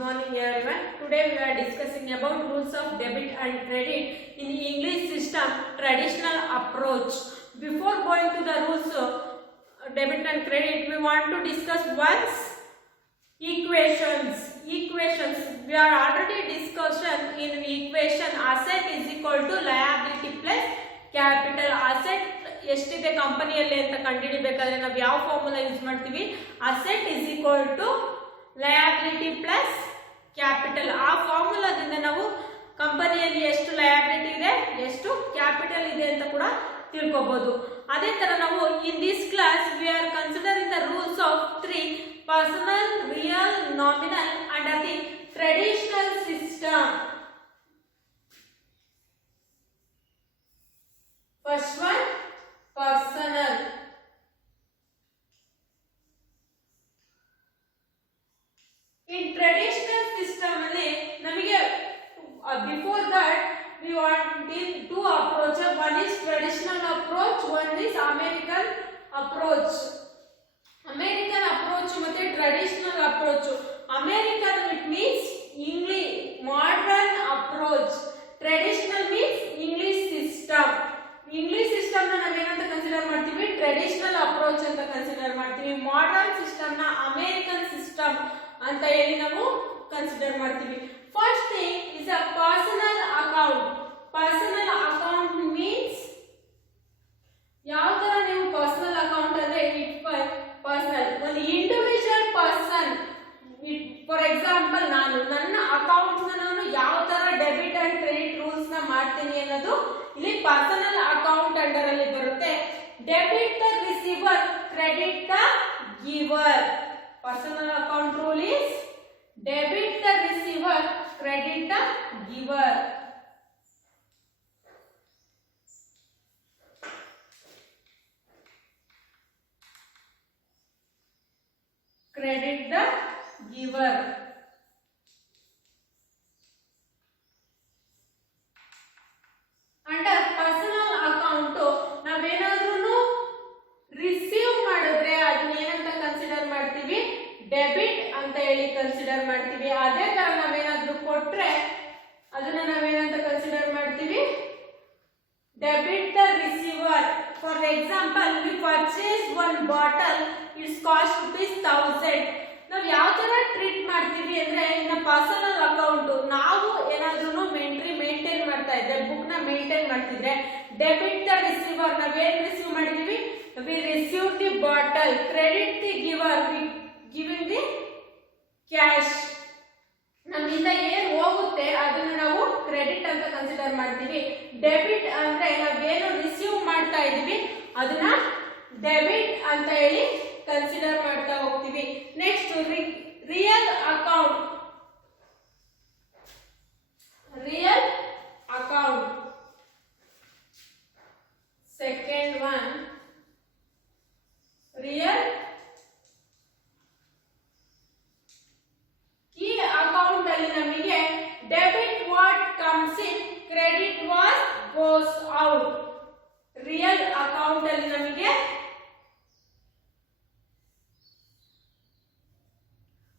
morning everyone. Today we are discussing about rules of debit and credit in English system traditional approach. Before going to the rules of debit and credit, we want to discuss once equations. We are already discussion in equation asset is equal to liability plus capital. Asset ಎಷ್ಟಿದೆ ಕಂಪನಿಯಲ್ಲಿ ಅಂತ ಕಂಡುಹಿಡಿಯಬೇಕಾದ್ರೆ ನಾವು ಯಾವ formula use ಮಾಡ್ತೀವಿ? Asset is equal to liability plus capital. ಆ ಫಾರ್ಮುಲಾದಿಂದ ನಾವು ಕಂಪನಿಯಲ್ಲಿ ಎಷ್ಟು ಲಯಬಿಲಿಟಿ ಇದೆ ಎಷ್ಟು ಕ್ಯಾಪಿಟಲ್ ಇದೆ ಅಂತ ಕೂಡ ತಿಳ್ಕೋಬಹುದು. ಅದೇ ತರ ನಾವು in this class we are considering the rules of 3 personal, real, nominal under the traditional system. First one, personal. In traditional system ಅಲ್ಲಿ ನಮಗೆ before that we want in two approaches. One is traditional approach, one is American approach. American approach ಮತ್ತೆ traditional approach. American it means English modern approach. Traditional means English system. English system ನ ನಾವೇನಂತ consider ಮಾಡ್ತೀವಿ? Traditional approach ಅಂತ consider ಮಾಡ್ತೀವಿ. Modern system ನ American system ಅಂತ ಹೇಳಿ ನಾವು ಕನ್ಸಿಡರ್ ಮಾಡ್ತೀವಿ. First thing is a personal account. Personal account means ಯಾವ ತರ ನೀವು ಪರ್ಸನಲ್ ಅಕೌಂಟ್ ಅಂದ್ರೆ ಇಟ್ ಪರ್ಸನಲ್ ಒಂದು ಇಂಡಿವಿಜುವಲ್ ಪರ್ಸನ್. ಫಾರ್ ಎಕ್ಸಾಂಪಲ್ ನಾನು ನನ್ನ ಅಕೌಂಟ್ ನಾನು ಯಾವ ತರ ಡೆಬಿಟ್ ಅಂಡ್ ಕ್ರೆಡಿಟ್ ರೂಲ್ಸ್ ನ ಮಾಡ್ತೀನಿ ಅನ್ನೋದು ಇಲ್ಲಿ ಪರ್ಸನಲ್ ಅಕೌಂಟ್ ಅಂಡರ್ ಅಲ್ಲಿ ಬರುತ್ತೆ. Debit the receiver, credit the ಗಿವರ್. Personal account rule is debit the receiver, credit the ಗಿವರ್. Credit the ಗಿವರ್. Under personal account ನಾವೇನಾದ್ರೂ ರಿಸೀವ್ ಮಾಡಿದ್ರೆ ಅದನ್ನ ಏನಂತ ಕನ್ಸಿಡರ್ ಮಾಡ್ತೀವಿ? ಡೆಬಿಟ್ ಅಂತ ಹೇಳಿ ಕನ್ಸಿಡರ್ ಮಾಡ್ತೀವಿ. ಅದೇ ತರ ನಾವೇನಾದ್ರೂ ಕೊಟ್ರೆ ಅದನ್ನ ನಾವೇನಂತ ಕನ್ಸಿಡರ್ ಮಾಡ್ತೀವಿ? Debit the receiver. For example we purchase one bottle, it's cost ₹1000. ನಾವು ಯಾವ ತರ ಟ್ರೀಟ್ ಮಾಡ್ತೀವಿ ಅಂದ್ರೆ ಇನ್ನ ಪರ್ಸನಲ್ ಅಕೌಂಟ್ ನಾವು ಏನಾದ್ರೂ ಮೇಂಟೈನ್ ಮಾಡ್ತಾ ಇದ್ರೆ ಬುಕ್ ನ ಮೇಂಟೈನ್ ಮಾಡ್ತಿದ್ರೆ ಡೆಬಿಟ್ ದ ರಿಸೀವರ್ ನಾವೇನ್ ರಿಸೀವ್ ಮಾಡಿದೀವಿ? We receive the bottle. Credit the giver, we giving the cash. ನಮ್ಮಿಂದ ಏನ್ ಹೋಗುತ್ತೆ ಅದನ್ನ ನಾವು ಕ್ರೆಡಿಟ್ ಅಂತ ಕನ್ಸಿಡರ್ ಮಾಡ್ತೀವಿ. ಡೆಬಿಟ್ ಅಂದ್ರೆ ನಾವೇನು ರಿಸೀವ್ ಮಾಡ್ತಾ ಇದೀವಿ ಅದನ್ನ ಡೆಬಿಟ್ ಅಂತ ಹೇಳಿ ಕನ್ಸಿಡರ್ ಮಾಡ್ತಾ ಹೋಗ್ತೀವಿ. Next real account. Real account second one. Real ಈ ಅಕೌಂಟ್ ಅಲ್ಲಿ ನಮಗೆ debit what comes in, credit what goes out. Real account ಅಲ್ಲಿ ನಮಗೆ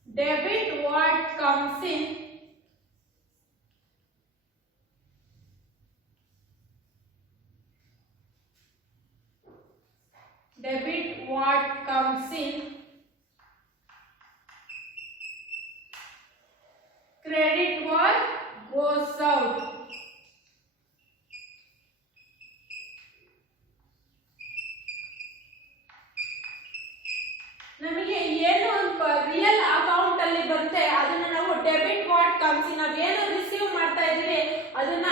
debit what comes in, debit what comes in, credit what goes out. ನಮಗೆ ಏನು real account ಅಲ್ಲಿ ಬರುತ್ತೆ ಅದನ್ನ ನಾವು ಡೆಬಿಟ್ ವಾಟ್ ಕಮ್ಸ್ ಇನ್. ನಾವೇನು ರಿಸೀವ್ ಮಾಡ್ತಾ ಇದೀವಿ ಅದನ್ನ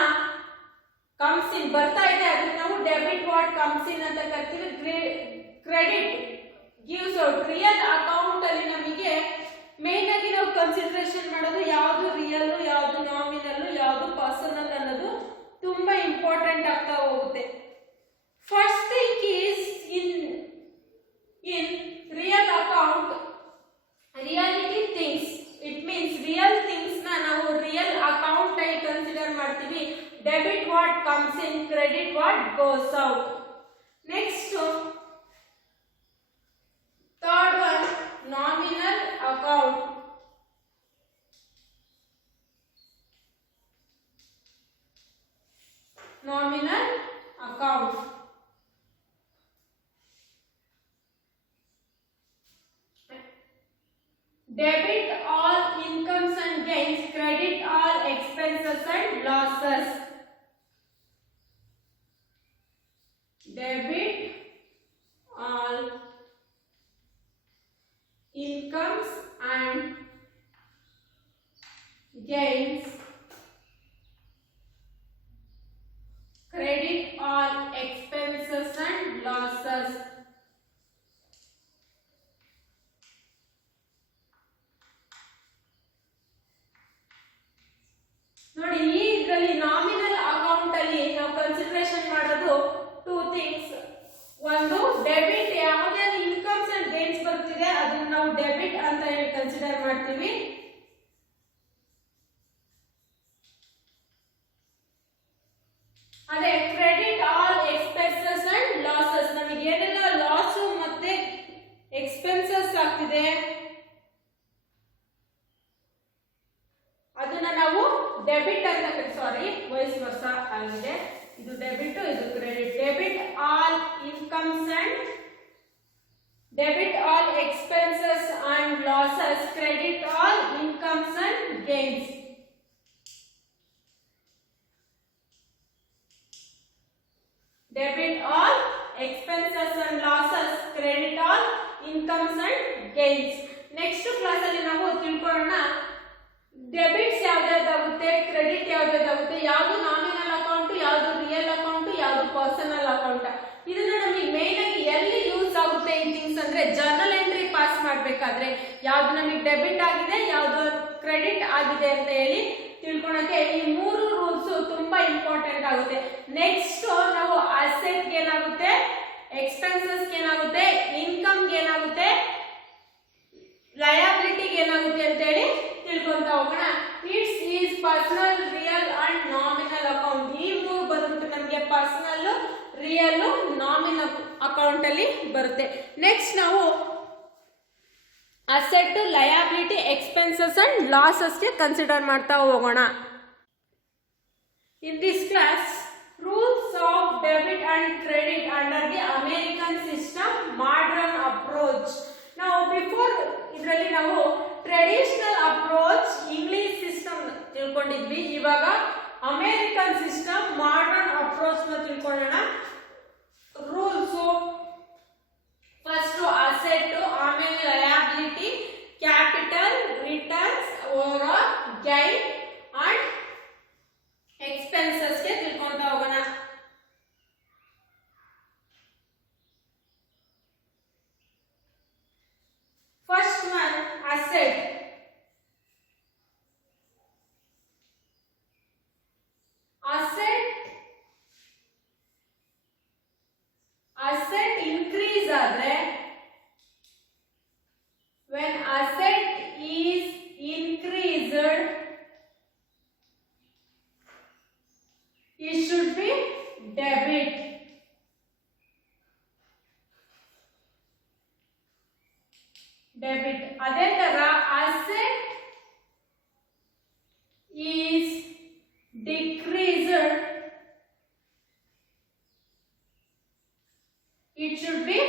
ಕಮ್ಸ್ ಇನ್ ಬರ್ತಾ ಇದೆ ಅದನ್ನ ನಾವು ಡೆಬಿಟ್ ವಾಟ್ ಕಮ್ಸ್ ಇನ್ ಅಂತ ಕರಿತೀವಿ. Credit gives out. Real account ಅಲ್ಲಿ ನಮಗೆ ಮೇನ್ ಆಗಿ ನಾವು ಕನ್ಸಿಡರೇಷನ್ ಮಾಡೋದು ಯಾವುದು ರಿಯಲ್, ಯಾವುದು ನಾಮಿನಲ್, ಯಾವುದು ಪರ್ಸನಲ್ ಅನ್ನೋದು ತುಂಬಾ ಇಂಪಾರ್ಟೆಂಟ್ ಆಗ್ತಾ ಹೋಗುತ್ತೆ. First thing is in real account, reality things. It means real things na ನಾವು real account ಆಗಿ ಕನ್ಸಿಡರ್ ಮಾಡ್ತೀವಿ. Debit what comes in, credit what goes out. Next third one, nominal account. Debit all incomes and gains, credit all expenses and losses. Debit all incomes and gains, credit all expenses and losses. ನೋಡಿ, ಈ ಇದರಲ್ಲಿ nominal account ಅಲ್ಲಿ ನಾವು consideration ಮಾಡೋದು two things. ಒಂದು, debit ಯಾವುದೇ incomes and gains ಬರ್ತಿದೆ ಅದನ್ನ ನಾವು ಡೆಬಿಟ್ ಅಂತ ಹೇಳಿ ಕನ್ಸಿಡರ್ ಮಾಡ್ತೀವಿ. ಅದೇ credit all expenses and losses, ನಮಗೆ ಏನೆಲ್ಲ ಲಾಸ್ ಮತ್ತೆ ಎಕ್ಸ್ಪೆನ್ಸಸ್ ಆಗ್ತಿದೆ ಅದನ್ನ ನಾವು ಡೆಬಿಟ್ ಅಂತ, ಸಾರಿ ವೈಸ್ ವರ್ಸ ಆಗಿದೆ, ಇದು ಡೆಬಿಟ್ ಇದು credit. Debit all incomes and debit all expenses and losses, credit all incomes and gains. Debit all expenses and losses, credit all incomes and gains. Next class ಅಲ್ಲಿ ನಾವು ತಿಳ್ಕೊಳ್ಳೋಣ ಡೆಬಿಟ್ಸ್ ಯಾವ್ದಾಗುತ್ತೆ, ಕ್ರೆಡಿಟ್ ಯಾವ್ದಾಗುತ್ತೆ, ಯಾವುದು nominal account, ಯಾವುದು real account, ಯಾವುದು personal account. ಇದನ್ನ ನಮಗೆ main ಆಗಿ ಎಲ್ಲಿ ಯೂಸ್ ಆಗುತ್ತೆ ಈ ಥಿಂಗ್ಸ್ ಅಂದ್ರೆ ಜರ್ನಲ್ ಎಂಟ್ರಿ ಪಾಸ್ ಮಾಡ್ಬೇಕಾದ್ರೆ ಯಾವ್ದು ನಮಗೆ ಡೆಬಿಟ್ ಆಗಿದೆ ಯಾವ್ದು ಕ್ರೆಡಿಟ್ ಆಗಿದೆ ಅಂತ ಹೇಳಿ ತಿಳ್ಕೊಳಕ್ಕೆ ಈ ಮೂರು ರೂಲ್ಸ್ ತುಂಬಾ ಇಂಪಾರ್ಟೆಂಟ್ ಆಗುತ್ತೆ. ನೆಕ್ಸ್ಟ್ ನಾವು ಅಸೆಟ್ ಏನಾಗುತ್ತೆ, ಎಕ್ಸ್ಪೆನ್ಸಸ್ ಏನಾಗುತ್ತೆ, ಇನ್ಕಮ್ ಏನಾಗುತ್ತೆ, ಲಯಬಿಲಿಟಿಗೆ ಏನಾಗುತ್ತೆ ಅಂತ ಹೇಳಿ ತಿಳ್ಕೊಂತ ಹೋಗೋಣ. It's is personal, real and nominal account. ಈ ಮೂರು ಬಂದ್ಬಿಟ್ಟು ನಮಗೆ ಪರ್ಸನಲ್, ರಿಯಲ್, ನಾಮಿನಲ್ ಅಕೌಂಟ್ ಅಲ್ಲಿ ಬರುತ್ತೆ. ನೆಕ್ಸ್ಟ್ ನಾವು asset, liability, expenses and losses ಗೆ ಕನ್ಸಿಡರ್ ಮಾಡ್ತಾ ಹೋಗೋಣ. In this class rules of debit and credit under the American system, modern approach. ನಾವು ಬಿಫೋರ್ ಇದರಲ್ಲಿ ನಾವು ಟ್ರೆಡಿಷನಲ್ ಅಪ್ರೋಚ್ ಇಂಗ್ಲಿಷ್ ಸಿಸ್ಟಮ್ ತಿಳ್ಕೊಂಡಿದ್ವಿ. ಇವಾಗ ಅಮೆರಿಕನ್ ಸಿಸ್ಟಮ್, ಮಾಡರ್ನ್ ಅಪ್ರೋಚ್ ನ ತಿಳ್ಕೊಳ್ಳೋಣ. ರೂಲ್ಸ್ ಫಸ್ಟ್ ಅಸೆಟ್, ಆಮೇಲೆ liability, capital, returns, over gain and expenses ಗೆ ತಿಳ್ಕೊಂತ ಹೋಗೋಣ. First one, asset. Asset increase ಆದರೆ, when asset is increased, it should be debit. Debit. ಅದೇ ತರ asset is decreased, it should be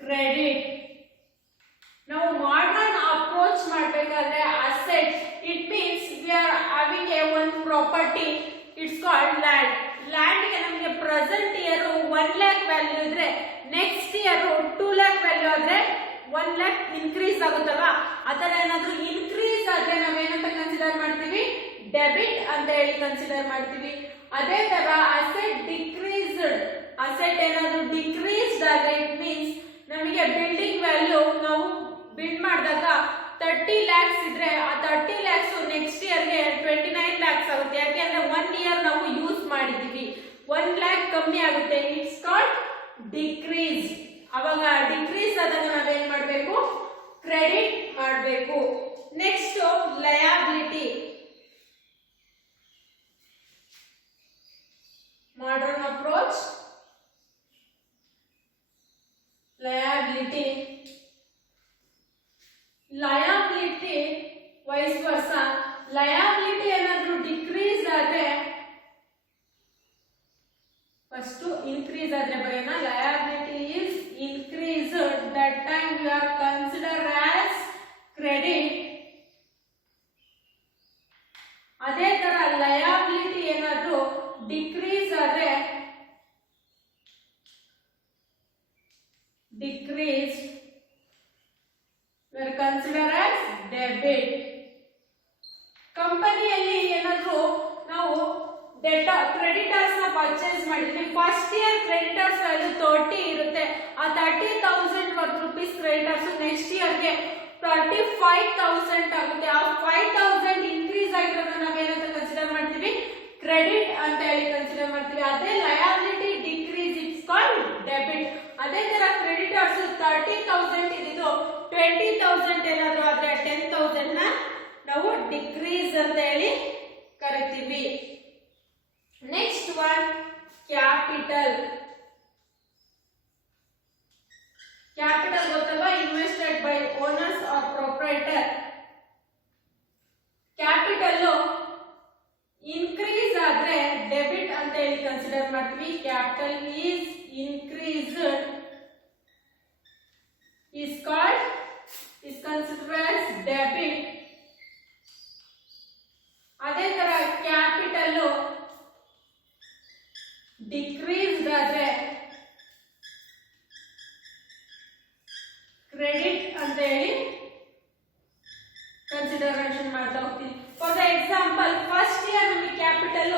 credit. ನಾವು modern approach ಮಾಡಬೇಕಾದ್ರೆ asset, it means we are having A one property, it's called land. Land ಗೆ ನಮಗೆ present year 1 lakh value ಇದ್ರೆ next year 2 lakh value ಆದ್ರೆ 1 lakh increase ಆಗುತ್ತಲ್ಲ, ಆತರ ಏನಾದ್ರೂ increase ಆದ್ರೆ ನಾವೇನಂತ ಕನ್ಸಿಡರ್ ಮಾಡ್ತೀವಿ, ಡೆಬಿಟ್ ಅಂತ ಹೇಳಿ ಕನ್ಸಿಡರ್ ಮಾಡ್ತೀವಿ. ಅದೇ ತರ ಅಸೆಟ್ ಡಿಕ್ರೀಸ್ಡ್, ಅಸೆಟ್ ಏನಾದ್ರೂ ಡಿಕ್ರೀಸ್ಡ್ ಆದ್ರೆ ಇಟ್ ಮೀನ್ಸ್ ನಮಗೆ ಬಿಲ್ಡಿಂಗ್ ವ್ಯಾಲ್ಯೂ ನಾವು ಬಿಲ್ಡ್ ಮಾಡಿದಾಗ 30 lakhs ಇದ್ರೆ ಆ 30 lakhs ನೆಕ್ಸ್ಟ್ ಇಯರ್ಗೆ 29 lakhs ಆಗುತ್ತೆ. ಯಾಕೆಂದ್ರೆ 1 year ನಾವು ಯೂಸ್ ಮಾಡಿದೀವಿ, 1 lakh ಕಮ್ಮಿ ಆಗುತ್ತೆ, ಇಟ್ಸ್ ಕಾಲ್ಡ್ ಡಿಕ್ರೀಸ್. ಅವಾಗ ಡಿಕ್ರೀಸ್ ಆದಾಗ ನಾವೇನ್ ಮಾಡಬೇಕು, ಕ್ರೆಡಿಟ್ ಮಾಡಬೇಕು. Next liability, modern approach, liability. Liability wise ವರ್ಸ, ಲಯಬಿಲಿಟಿ ಏನಾದ್ರೂ ಡಿಕ್ರೀಸ್ ಆದ್ರೆ, ಫಸ್ಟ್ ಇನ್ಕ್ರೀಸ್ ಆದ್ರೆ ಬರೆಯೋಣ. Liability is increased, that time we are considered as credit. Purchase ಮಾಡಿದ್ವಿ. ಫಸ್ಟ್ ಇಯರ್ ಕ್ರೆಡಿಟರ್ಸ್ ವ್ಯಾಲ್ಯೂ 30 ಇರುತ್ತೆ. ಆ 30,000 ವರ್ತ್ ರುಪೀಸ್ ಕ್ರೆಡಿಟರ್ಸ್ ನೆಕ್ಸ್ಟ್ ಇಯರ್ಗೆ 35,000 ಆಗುತ್ತೆ. ಆ 5,000 ಇನ್ಕ್ರೀಸ್ ಆಗಿರೋದನ್ನ ನಾವೇನಂತ ಕನ್ಸಿಡರ್ ಮಾಡ್ತೀವಿ, ಕ್ರೆಡಿಟ್ ಅಂತ ಹೇಳಿ ಕನ್ಸಿಡರ್ ಮಾಡ್ತೀವಿ. ಅದೇ liability decrease it's called debit. ಅದೇ ತರ ಕ್ರೆಡಿಟರ್ಸ್ 30,000 ಇದ್ದು 20,000 ಏನಾದ್ರು ಆದ್ರೆ 10,000 ನ ನಾವು ಡಿಕ್ರೀಸ್ ಅಂತ ಹೇಳಿ ಕರಿತೀವಿ. Next one capital. ಕ್ಯಾಪಿಟಲ್ ಗೊತ್ತಲ್ವಾ, invested by owners or proprietor. Capital increase ಆದ್ರೆ ಡೆಬಿಟ್ ಅಂತ ಹೇಳಿ ಕನ್ಸಿಡರ್ ಮಾಡ್ತೀವಿ. Capital is increased is considered as debit. ಅದೇ ತರ ಕ್ಯಾಪಿಟಲ್ ಡಿಕ್ರೀಸ್ಡ್ ಆದ್ರೆ ಕ್ರೆಡಿಟ್ ಅಂತ ಹೇಳಿ ಕನ್ಸಿಡರೇಷನ್ ಮಾಡ್ತಾ ಹೋಗ್ತೀವಿ. For the example first year ನಮಗೆ ಕ್ಯಾಪಿಟಲ್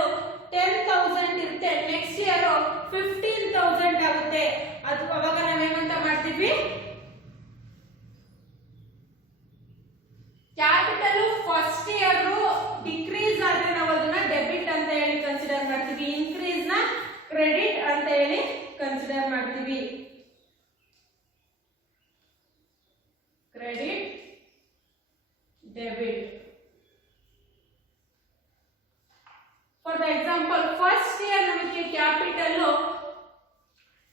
10,000 ಇರುತ್ತೆ, ನೆಕ್ಸ್ಟ್ ಇಯರ್ 15,000 ಆಗುತ್ತೆ. ಅದು ಅವಾಗ ನಾವೇನಂತ ಮಾಡ್ತೀವಿ, ಕ್ಯಾಪಿಟಲ್ ಫಸ್ಟ್ ಇಯರ್ ಡಿಕ್ರೀಸ್ ಆದ್ರೆ ನಾವು ಅದನ್ನ ಡೆಬಿಟ್ ಅಂತ ಹೇಳಿ ಕನ್ಸಿಡರ್ ಮಾಡ್ತೀವಿ. ಇನ್ಕ್ರೀಸ್ ನ ಕ್ರೆಡಿಟ್ ಅಂತ ಹೇಳಿ ಕನ್ಸಿಡರ್ ಮಾಡ್ತೀವಿ. Credit, debit. For the example first year ನಮಗೆ ಕ್ಯಾಪಿಟಲ್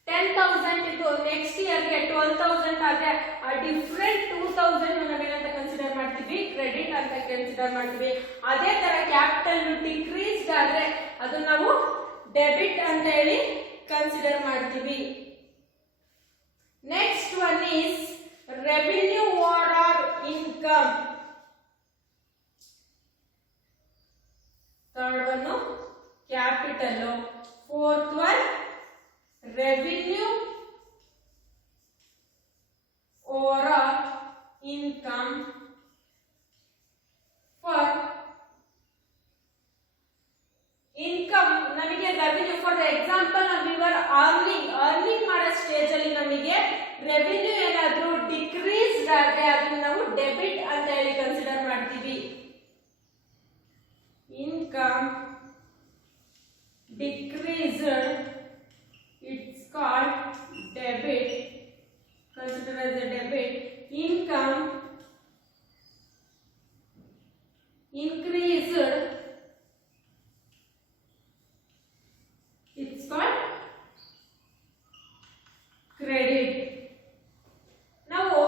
10,000 ಇದ್ದು ನೆಕ್ಸ್ಟ್ ಇಯರ್ಗೆ 12,000 ಆದ್ರೆ ಆ ಡಿಫರೆಂಟ್ 2,000 ನಾವೇನಂತ ಕನ್ಸಿಡರ್ ಮಾಡ್ತೀವಿ, ಕ್ರೆಡಿಟ್ ಅಂತ ಕನ್ಸಿಡರ್ ಮಾಡ್ತೀವಿ. ಅದೇ ತರ ಕ್ಯಾಪಿಟಲ್ ಡಿಕ್ರೀಸ್ಡ್ ಆದ್ರೆ ಅದು ನಾವು ಡೆಬಿಟ್ ಅಂತ ಹೇಳಿ ಕನ್ಸಿಡರ್ ಮಾಡ್ತೀವಿ. Next one is revenue or income. Third one capital, fourth one revenue or income. For income ನಮಗೆ revenue, for the example we were earning ಮಾಡೋ ಸ್ಟೇಜ್ ಅಲ್ಲಿ ನಮಗೆ ರೆವಿನ್ಯೂ ಏನಾದ್ರೂ ಡಿಕ್ರೀಸ್ ಆದ್ರೆ ಅದನ್ನ ನಾವು ಡೆಬಿಟ್ ಅಂತ ಹೇಳಿ ಕನ್ಸಿಡರ್ ಮಾಡ್ತೀವಿ. Income decreased, it's called debit, considered as a debit. Income increased, it's called credit. ನಾವು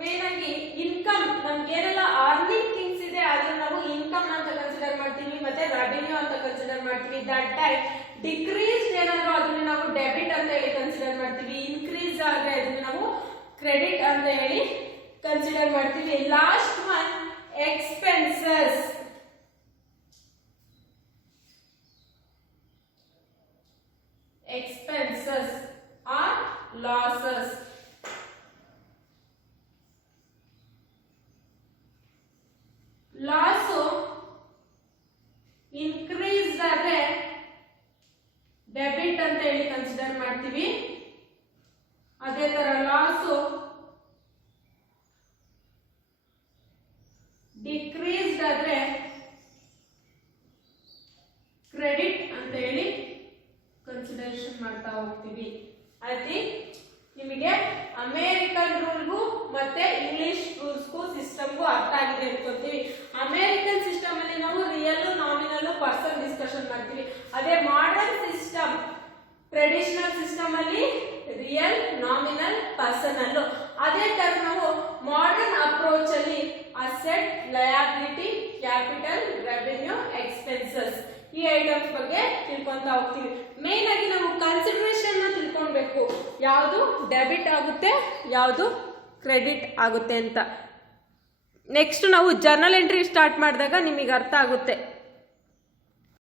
ಮೇನ್ ಆಗಿ ಇನ್ಕಮ್ ನಮ್ಗೆ ಏನೆಲ್ಲ ಅರ್ನಿಂಗ್ ಥಿಂಗ್ಸ್ ಇದೆ ಅದನ್ನ ನಾವು ಇನ್ಕಮ್ ಅಂತ ಕನ್ಸಿಡರ್ ಮಾಡ್ತೀವಿ, ಮತ್ತೆ ರೆವಿನ್ಯೂ ಅಂತ ಕನ್ಸಿಡರ್ ಮಾಡ್ತೀವಿ. ದಟ್ ಟೈಪ್ ಡಿಕ್ರೀಸ್ ಏನಾದ್ರು ಅದನ್ನ ನಾವು ಡೆಬಿಟ್ ಅಂತ ಹೇಳಿ ಕನ್ಸಿಡರ್ ಮಾಡ್ತೀವಿ. ಇನ್ಕ್ರೀಸ್ ಆದ್ರೆ ಅದನ್ನ ನಾವು ಕ್ರೆಡಿಟ್ ಅಂತ ಹೇಳಿ ಕನ್ಸಿಡರ್ ಮಾಡ್ತೀವಿ. Last one expenses. Expenses or losses. Loss increase ಆದ್ರೆ ಡೆಬಿಟ್ ಅಂತ ಹೇಳಿ ಕನ್ಸಿಡರ್ ಮಾಡ್ತೀವಿ. ಅದೇ ತರ ಲಾಸ್ ಡಿಕ್ರೀಸ್ಡ್ ಆದ್ರೆ ಕ್ರೆಡಿಟ್ ಅಂತ ಹೇಳಿ ಕನ್ಸಿಡರೇಷನ್ ಮಾಡ್ತಾ ಹೋಗ್ತೀವಿ. ಐ ಥಿಂಕ್ ನಿಮಗೆ ಅಮೇರಿಕನ್ ರೂಲ್ಗೂ ಮತ್ತೆ ಇಂಗ್ಲಿಷ್ ರೂಲ್ಸ್ಗೂ ಸಿಸ್ಟಮ್ಗೂ ಅರ್ಥ ಆಗಿದೆ ಅನ್ಕೋತೀವಿ. ಅಮೇರಿಕನ್ ಸಿಸ್ಟಮ್ ಅಲ್ಲಿ ನಾವು ರಿಯಲ್, ನಾಮಿನಲ್, ಪರ್ಸನ್ ಡಿಸ್ಕಷನ್ ಮಾಡ್ತೀವಿ. ಅದೇ ಮಾಡರ್ನ್ ಸಿಸ್ಟಮ್, ಟ್ರೆಡಿಷನಲ್ ಸಿಸ್ಟಮ್ ಅಲ್ಲಿ ರಿಯಲ್, ನಾಮಿನಲ್, ಪರ್ಸನಲ್. ಅದೇ ತರ ನಾವು ಮಾಡರ್ನ್ ಅಪ್ರೋಚ್ ಅಲ್ಲಿ asset, liability, capital, revenue, expenses ಈ ಐಟಮ್ಸ್ ಬಗ್ಗೆ ತಿಳ್ಕೊಂತ ಹೋಗ್ತೀವಿ. ಮೇನ್ ಆಗಿ ನಾವು ಕನ್ಸಿಡರೇಷನ್ ನ ತಿಳ್ಕೊಳ್ಬೇಕು, ಯಾವುದು ಡೆಬಿಟ್ ಆಗುತ್ತೆ, ಯಾವುದು ಕ್ರೆಡಿಟ್ ಆಗುತ್ತೆ ಅಂತ. ನೆಕ್ಸ್ಟ್ ನಾವು ಜರ್ನಲ್ ಎಂಟ್ರಿ ಸ್ಟಾರ್ಟ್ ಮಾಡಿದಾಗ ನಿಮಗೆ ಅರ್ಥ ಆಗುತ್ತೆ.